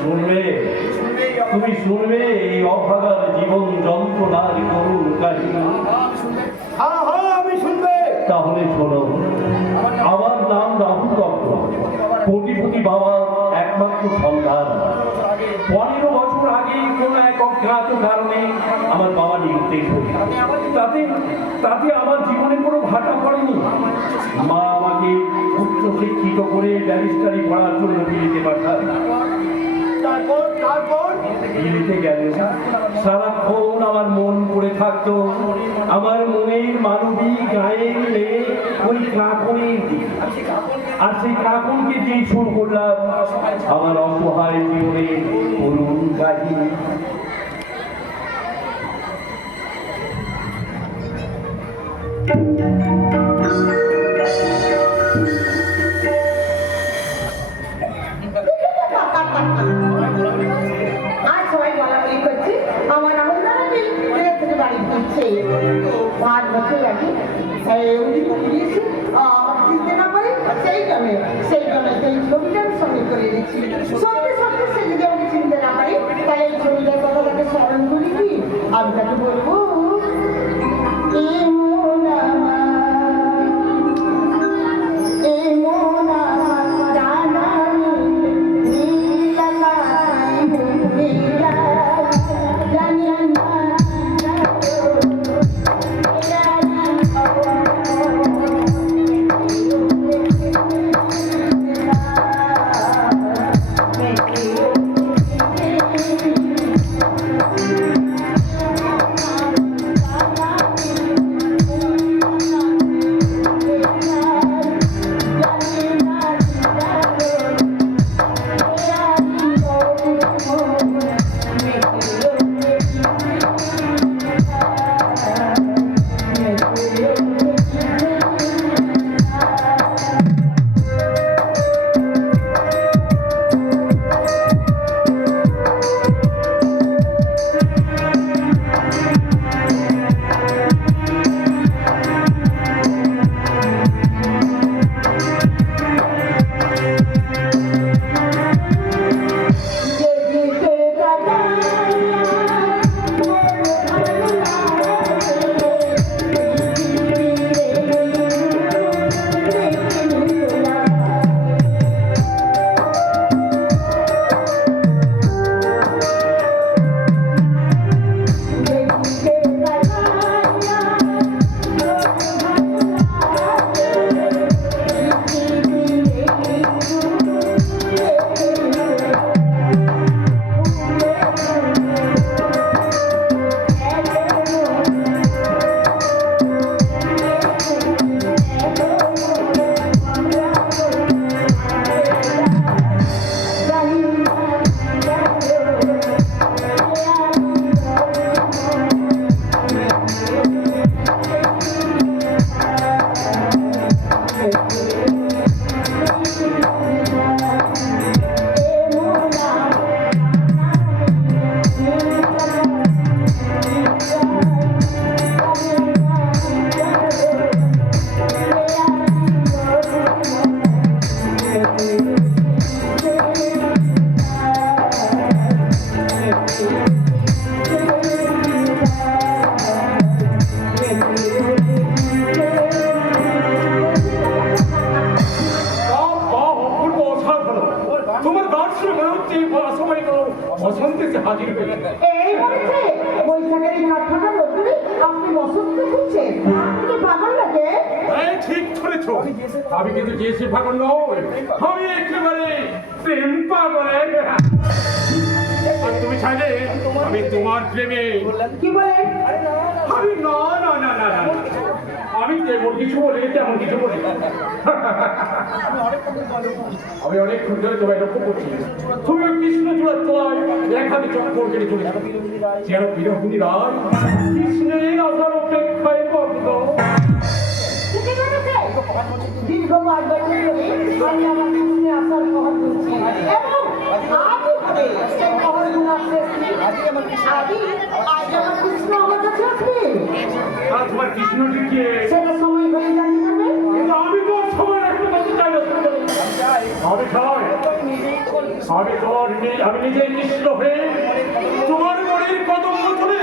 শুনবে, তুমি শুনবে এই অভাগার জীবন যন্ত্রণার করুণ কাহিনী। আমি শুনবে। তাহলে শোনো, আমার নাম রাহুল দত্ত, কোটিপতি বাবার একমাত্র সন্তান। 15 বছর আগে কোন এক অজ্ঞাত কারণে আমার বাবা নির্দেশ হয়ে তাতে আমার জীবনে কোনো ভাটা পড়েনি। মা আমাকে উচ্চ শিক্ষিত করে ব্যারিস্টারি পড়ার জন্য দিল্লিতে পাঠান। দিল্লিতে গেলে সারাক্ষণ আমার মন পড়ে থাকতো আমার মনের মানবিক গায়ের ওই কাকনের দিকে। আর সেই কাকনকে দিয়ে শুরু করলাম আমার অসহায় জীবনের করুণ কাহিনী। আর সবাই বলাবলি করছে আমার আমাকে থেকে বাড়ি দিচ্ছে 5 বছর আগে দিয়েছে আমাকে চিনতে না পারে সেই জন্য সেই ছবিটা আমি সঙ্গে করে এনেছি। সত্যি সত্যি সে যদি আমাকে চিনতে না পারে তাহলে এই ছবিটার কথা তাকে স্মরণ করি কি আমি তাকে বলবো আমি কিন্তু জেসি পাগল নই, আমি একেবারে প্রেম পাগল। আর তুমি চাইলে আমি তোমার প্রেমে কি বলে আমি না না না না না আমি তেমন কিছু বলি তেমন কিছু বলি আমি অনেক ধরে তোমায় লক্ষ্য করছি তুমি ওই কৃষ্ণ চূড়ার তলায় লেখাতে চক্কর কেটে চলে যাবে যেন বিরোহিনী রায় কৃষ্ণের আসার অপেক্ষায় বদ্ধ। দীর্ঘ 5 বছর ধরে আমি আমার কৃষ্ণে আসার পথ করছি এবং আজই হবে সেই পথগুলো আসছে। আজ আমার কৃষ্ণ আমার কাছে আসবে। আর তোমার কৃষ্ণটিকে সেটা সময় হয়ে জানি যাবে। আমি তো সময় রাখতে পারতে চাই না। আমি চাই আমি নিজেই কৃষ্ণ হয়ে তোমার মনের কদম ধরে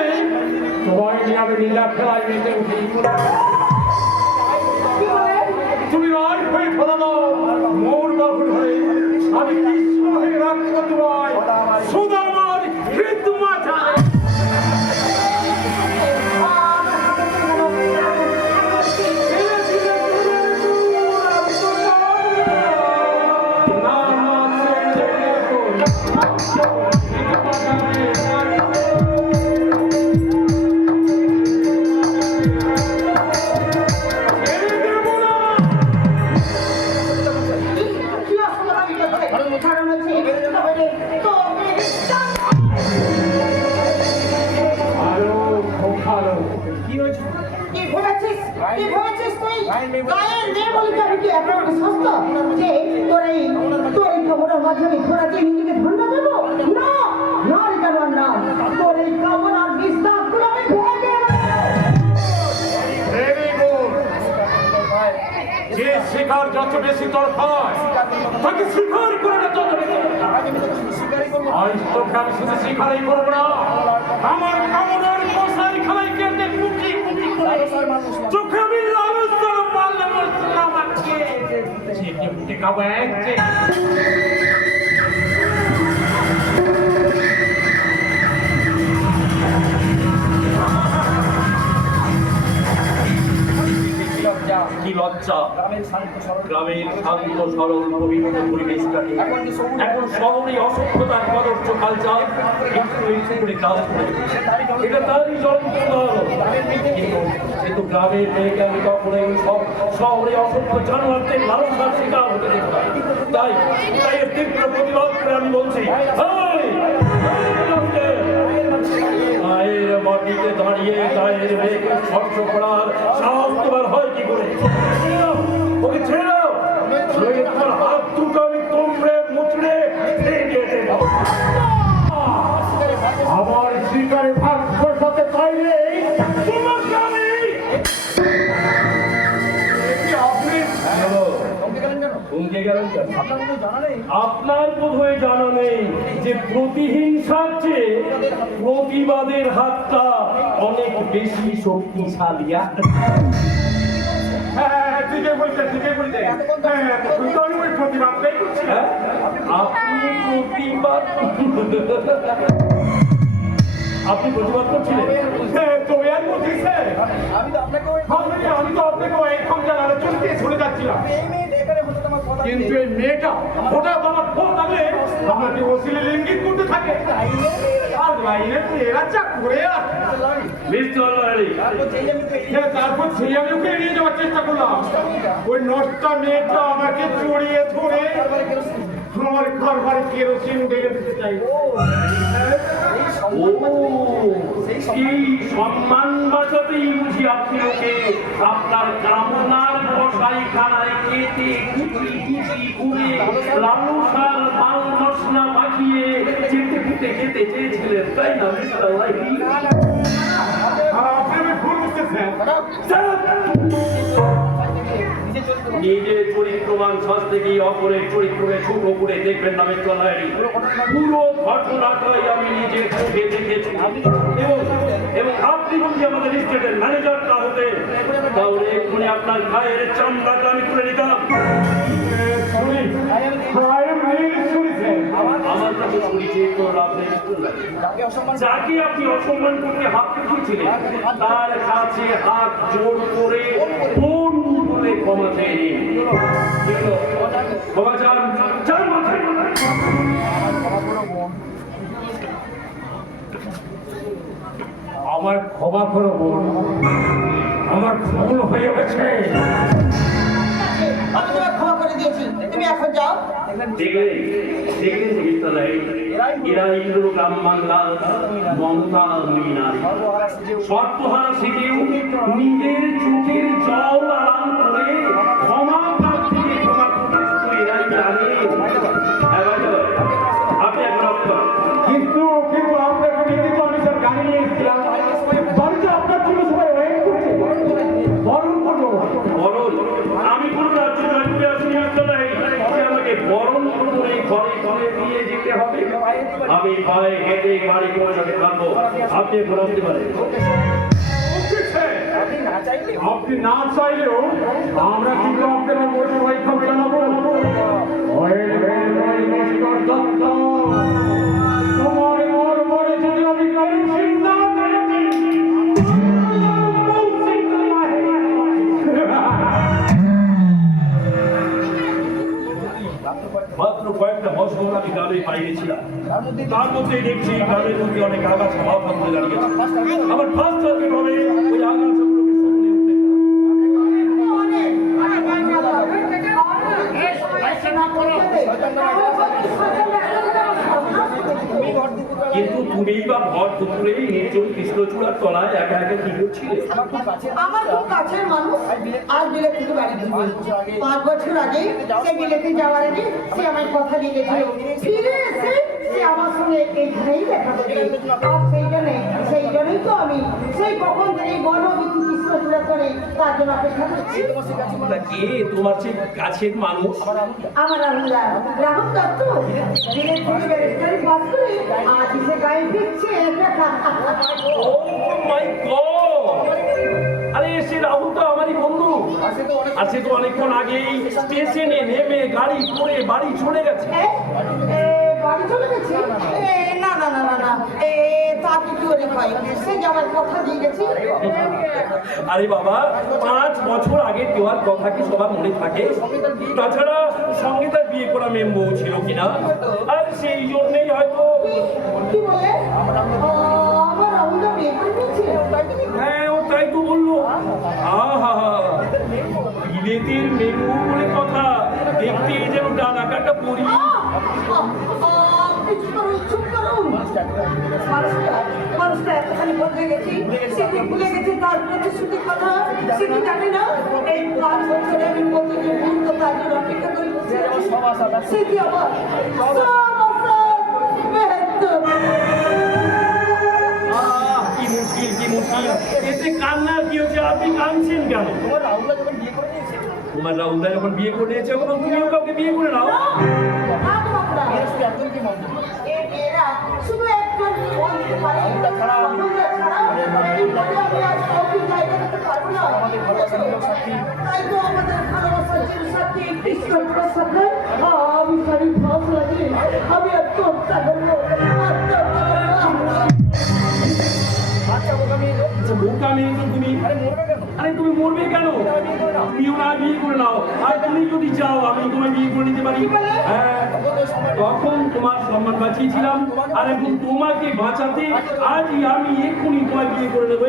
তোমায় নিয়ে আমি লীলা খেলায় মেতে উঠি। কি বলে? তুমি রায় হয়ে ফেলা দাও মোর বাবু ধরে আমি কৃষ্ণ হয়ে রাখবো তোমায় সুদামার হৃদ মাথায়। কি অসম্ভব করছে? কারণ হচ্ছে তবে তোকে আরো খুব ভালো কি ভেবেছিস? কি ভেবেছিস তুই? গায়ের মেয়ে বলে কি আমি কি এত সস্তা যে তোর এই খবরের মাধ্যমে ঘোরা দিয়ে নিজেকে ধন্য দেবো? না, না রে জানোয়ার না। তোর এই খবর আর বিস্তারগুলো আমি ভেঙে দেবো। Very good. যে শিকার যত বেশি তোর হয় তাকে শিকার করে না তত বেশি। আজ তোকে আমি শুধু শিকারই করবো না, আমার কামনার কষাই খাই কেটে কুচি কুচি করে চোখে আমি লালচ করে মারলে মরছিলাম আমাকে চেটে ফুটে খাবো এক কি লজ্জা গ্রামের শান্ত সরল পবিত্র পরিবেশটাকে এখন শহরে অসভ্যতার কদর্য কালচার একটু একটু করে কাজ করে এটা তারই কিন্তু গ্রামের মেয়েকে আমি কখনোই সব শহরে অসভ্য জানোয়ারদের লালসার শিকার হতে দেখতাম। তাই তাই এর তীব্র প্রতিবাদ করে আমি বলছি, মায়ের মাটিতে দাঁড়িয়ে গায়ের মেয়েকে স্পর্শ করার সাহস তোমার হয় কি করে? ওকে ছেড়ে দাও, নইলে তোমার হাত দুটো আমি তোমরে মুচড়ে ভেঙে দেব। আমার শিকারে ভাগ বসাতে চাইলে তোমাকে আমি থমকে গেলেন কেন? আপনার বোধহয় জানা নেই যে প্রতিহিংসার চেয়ে প্রতিবাদের হাতটা অনেক বেশি শক্তিশালী। হ্যাঁ ঠিকই বলছে ঠিকই বলছে। হ্যাঁ আমি ওই প্রতিবাদটাই করছি। হ্যাঁ? আপনি প্রতিবাদ আপনি প্রতিবাদ করছিলেন? হ্যাঁ তুমি আর বলছিস আমি তো আপনাকে এখন জানালে চলতে চলে যাচ্ছিলাম, কিন্তু এই মেয়েটা হঠাৎ আমার ফোন থাকলে আমাকে ওসিলে লিঙ্গিত করতে থাকে আর লাইনে এরা চা করে মিস্টার লয়ারি, তারপর সেই আমি ওকে এড়িয়ে যাওয়ার চেষ্টা করলাম। ওই নষ্টা মেয়েটা আমাকে জড়িয়ে ধরে আমার ঘর ঘরে কেরোসিন ঢেলে দিতে চাই। এই সম্মান বাঁচাতেই বুঝি আপনি ওকে আপনার কামনার কসাইখানায় কেটে কুচি কুচি করে লালসার মাল মশলা মাখিয়ে চেটে ফুটে খেতে চেয়েছিলেন, তাই না মিস্টার লয়ারি? আপনি আমি ভুল বুঝতেছেন। নিজের চরিত্রবান সাজতে গিয়ে অপরের চরিত্রকে ছোট করে দেখবেন না মিস্টার লয়ারি। পুরো ঘটনাটাই আমি নিজের চোখে দেখেছি এবং আপনি যদি আমাদের স্টেটের ম্যানেজার না হতেন তাহলে এক্ষুনি আপনার গায়ের চামড়াটা আমি তুলে নিতাম। আমার কাছে পরিচয় তো আপনি যাকে আপনি অসম্মান করতে হাত তুলছিলেন তার কাছে হাত জোর করে কোন বলে ক্ষমা চেয়ে নিন। ক্ষমা চান, চান মাথায়। আমার ক্ষমা করো বোন, আমার ভুল হয়ে গেছে। আমি তোমাকে ক্ষমা করে দিয়েছি, তুমি এখন যাও। দেখলেন মিস্টার লয়ারি, এরা ইন্দ্র গ্রাম বাংলা মমতা নারী সর্বহারা সেজেও নিজের চোখের জল আড়াল করে ক্ষমা প্রার্থীকে ক্ষমা করতে শুধু এরাই জানে। আপনি এখন আপনার কিন্তু আপনাকে নিজে তো আমি স্যার গাড়ি নিয়ে এসেছিলাম, বাড়িতে আপনার জন্য সবাই ওয়েট করছে। বরণ করবো বরণ? আমি কোনো রাজ্য জয় করে আসিনি মিস্টার লয়ারি, আমাকে বরণ করে ঘরে ঘরে দিয়ে যেতে হবে। আমি পায়ে হেঁটে গাড়ি করে যাতে থাকবো, আপনি ঘোরাতে পারেন। আপনি না চাইলেও আমরা কিন্তু আপনার মোটর বাইক জানাবো। তোমার মরে যদি আমি কারণ চিন্তা মাত্র কয়েকটা বছর আমি গাড়ি পাইয়েছিলাম, তার মধ্যে দেখছি গাড়ির মধ্যে অনেক আগাছা মাথা করে দাঁড়িয়েছে। আমার ফার্স্ট টার্গেট হবে ওই আগাছাগুলোকে সরিয়ে উঠতে। কিন্তু তুমিই বা ভর দুপুরে নির্জন কৃষ্ণচূড়ার তলায় একা একা কি করছিলে? আমার খুব কাছের মানুষ আজ বিলেত থেকে বাড়ি ফিরবে। 5 বছর আগে সে বিলেতে যাওয়ার আগে সে আমার কথা দিয়ে গেছিল, ফিরে এসে সে আমার সঙ্গে এইখানেই দেখা করবে। আর সেই জন্যই তো আমি সেই কখন থেকে গণবিধি কৃষ্ণচূড়া করে তার জন্য অপেক্ষা করছি। কে তোমার সেই কাছের মানুষ? আমার রাহুল দত্ত বিলেত থেকে ব্যারিস্টারি পাস করে আজ সে গায়ে ফিরছে। Oh my God! আরে সে রাহুল তো আমারই বন্ধু। আছে তো অনেকক্ষণ আগেই স্টেশনে নেমে গাড়ি করে বাড়ি চলে গেছে। বাড়ি চলে গেছে? না না না না না, তা কি করে হয়? সে যাওয়ার কথা দিয়ে গেছি। আরে বাবা, 5 বছর আগে দেওয়ার কথা কি সবার মনে থাকে? তাছাড়া সঙ্গে তার বিয়ে করা মেম বউ ছিল কিনা, আর সেই জন্যই হয়তো। কি বলে? আমার রাহুলদা বিয়ে করে ফেলছে? হ্যাঁ, ও তাই তো বললো। আহা, বিলেতের মেমু বলে কথা, দেখতে যেন ডানা কাটা পরি। চুপ করুন। মানুষটা এতখানি বদলে গেছি, সে কি ভুলে গেছে তার প্রতিশ্রুতির কথা? সে কি জানে না এই 5 বছরে আমি প্রতিদিন মুহূর্ত তার জন্য অপেক্ষা করে বসে আছি? সে কি আবার কি মুশকিল, কি মুশকিল। এতে কান্নার কি হচ্ছে? আপনি কাঁদছেন কেন? তোমার রাহুলদা যখন বিয়ে করে নিয়েছে, তখন তুমিও কাউকে বিয়ে করে নাও। শুধু একজন বলতে পারে ছাড়া এই বলে আমি আজ কাউকে জায়গা দিতে পারবো না। তাই তো আমাদের ভালোবাসার সাথে কৃষ্ণচূড়ার সাথে আমি শাড়ি ফাঁস লাগে, আমি আত্মহত্যা করবো। বোকা মেয়ে তো তুমি। আরে তুমি মরবে কেন? তুমিও না বিয়ে করে নাও, আর তুমি যদি চাও আমি তোমায় বিয়ে করে নিতে পারি। হ্যাঁ, তখন তোমার সম্মান বাঁচিয়েছিলাম, আর এখন তোমাকে বাঁচাতে আজই আমি এক্ষুনি তোমায় বিয়ে করে নেবো।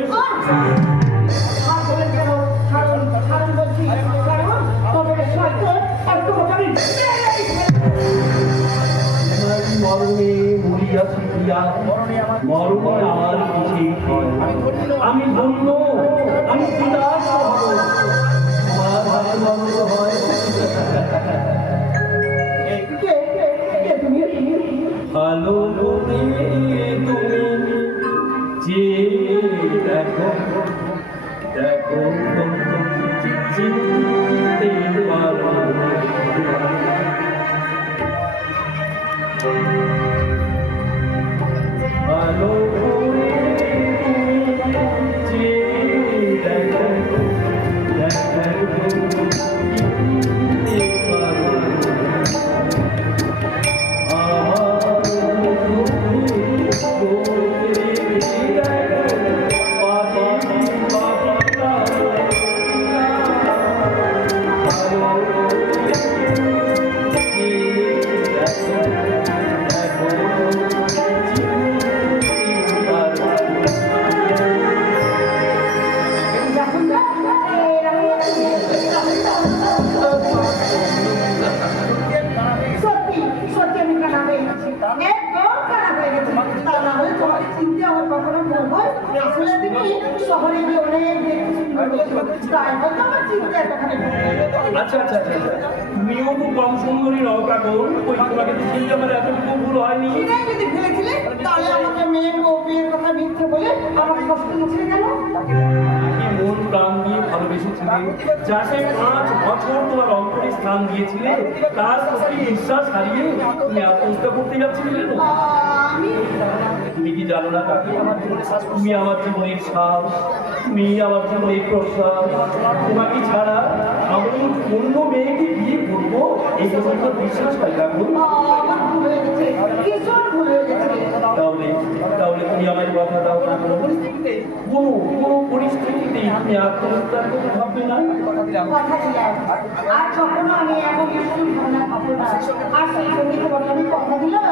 মরণে মরিয়াছি প্রিয়া, মরণে আমার কিছুই হয়। আমি ধন্য, আমি পিতার তোমার হাতে মরণ হয়। ভালো করে তুমি যে দেখো দেখো চিনতে পারো। ভালো করে তুমি যে দেখো দেখো চিনতে পারো। শহরে গিয়ে আচ্ছা আচ্ছা আচ্ছা, তুমিও তো কম সুন্দরী নও কাকুন, ওই তোমাকে তো চিনতে আমার এতটুকু ভুল হয়নি। যদি ভেবেছিলে তাহলে আমাকে মেয়ের বউ বিয়ের কথা মিথ্যে বলে আমার কষ্ট মুছে গেল। মন প্রাণ দিয়ে ভালোবেসেছিলে, যাকে 5 বছর তোমার অন্তরে স্থান দিয়েছিলে, তার প্রতি বিশ্বাস হারিয়ে তুমি আত্মহত্যা করতে যাচ্ছিলে কেন? আমি তুমি কি জানো না কাকি, তুমি আমার জীবনের শ্বাস, তুমি আমার জীবনের প্রশ্বাস। তোমাকে ছাড়া আমি অন্য মেয়েকে বিয়ে করবো এই পর্যন্ত বিশ্বাস হয় কাকু। আমার ভুল হয়ে গেছে, ভীষণ ভুল হয়ে গেছে। তাহলে তাহলে তুমি আমার কথা দাও কাকু, কোনো পরিস্থিতিতেই তুমি আত্মহত্যার কথা ভাববে না। কথা দিলাম, আর কখনো আমি এমন কিছু ভাবনা পাবো না। আর সেই সঙ্গে তোমাকে আমি কথা দিলাম